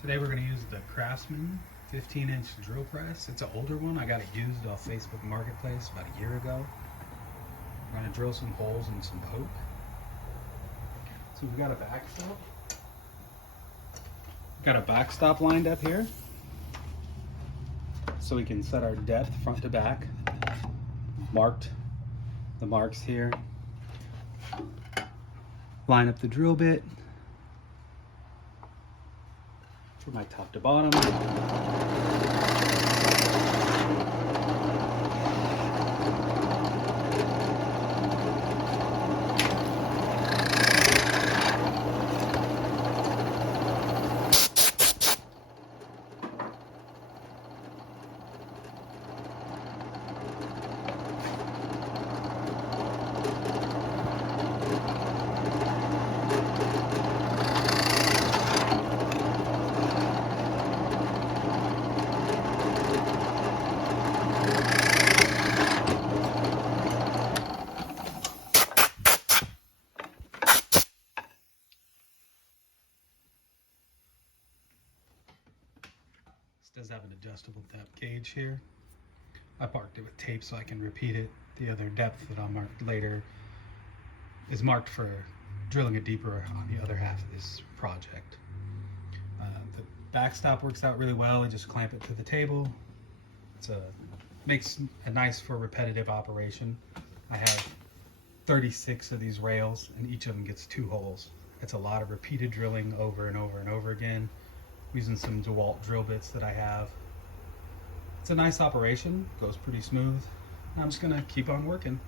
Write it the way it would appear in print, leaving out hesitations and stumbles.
Today we're going to use the Craftsman 15-inch drill press. It's an older one. I got it used off Facebook Marketplace about a year ago. I'm going to drill some holes and some poke. So we've got a backstop. We've got a backstop lined up here, so we can set our depth front to back. Marked the marks here. Line up the drill bit from my top to bottom. This does have an adjustable depth gauge here. I marked it with tape so I can repeat it. The other depth that I'll mark later is marked for drilling it deeper on the other half of this project. The backstop works out really well. I just clamp it to the table. Makes a nice for repetitive operation. I have 36 of these rails and each of them gets 2 holes. It's a lot of repeated drilling over and over and over again, using some DeWalt drill bits that I have. It's a nice operation, goes pretty smooth. I'm just gonna keep on working.